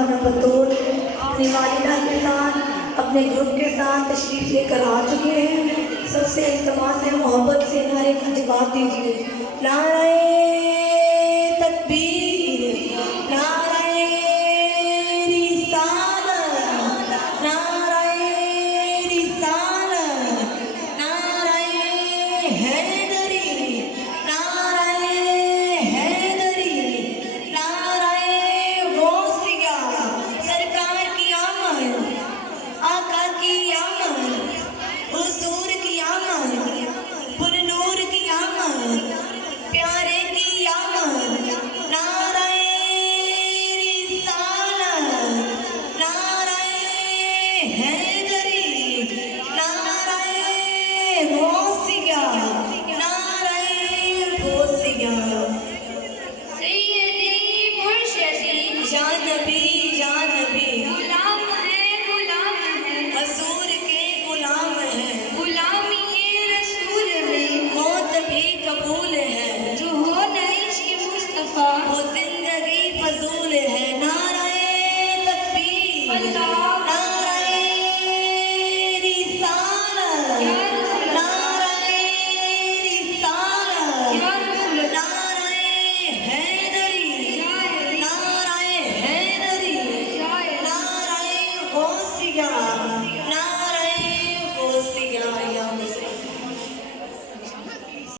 خانہ بطول اپنی والدہ کے ساتھ اپنے گروپ کے ساتھ تشریف لے کر آ چکے ہیں. سب سے التماس ہے محبت سے نعرے کا جواب دیجیے. نعرہ تکبیر، نعرہ رسالت، نعرہ رسالت، نعرہ حیدری، نعرہ حیدری، نعرہ غوثیہ. سرکار کی آمد، آقا کی آمد، حضور کی آمد، پر نور کی آمد، پیارے کی آمد. نعرہ رسالت، نعرہ حیدری، نعرہ غوثیہ، نعرہ غوثیہ. سیدی مرشدی یا نبی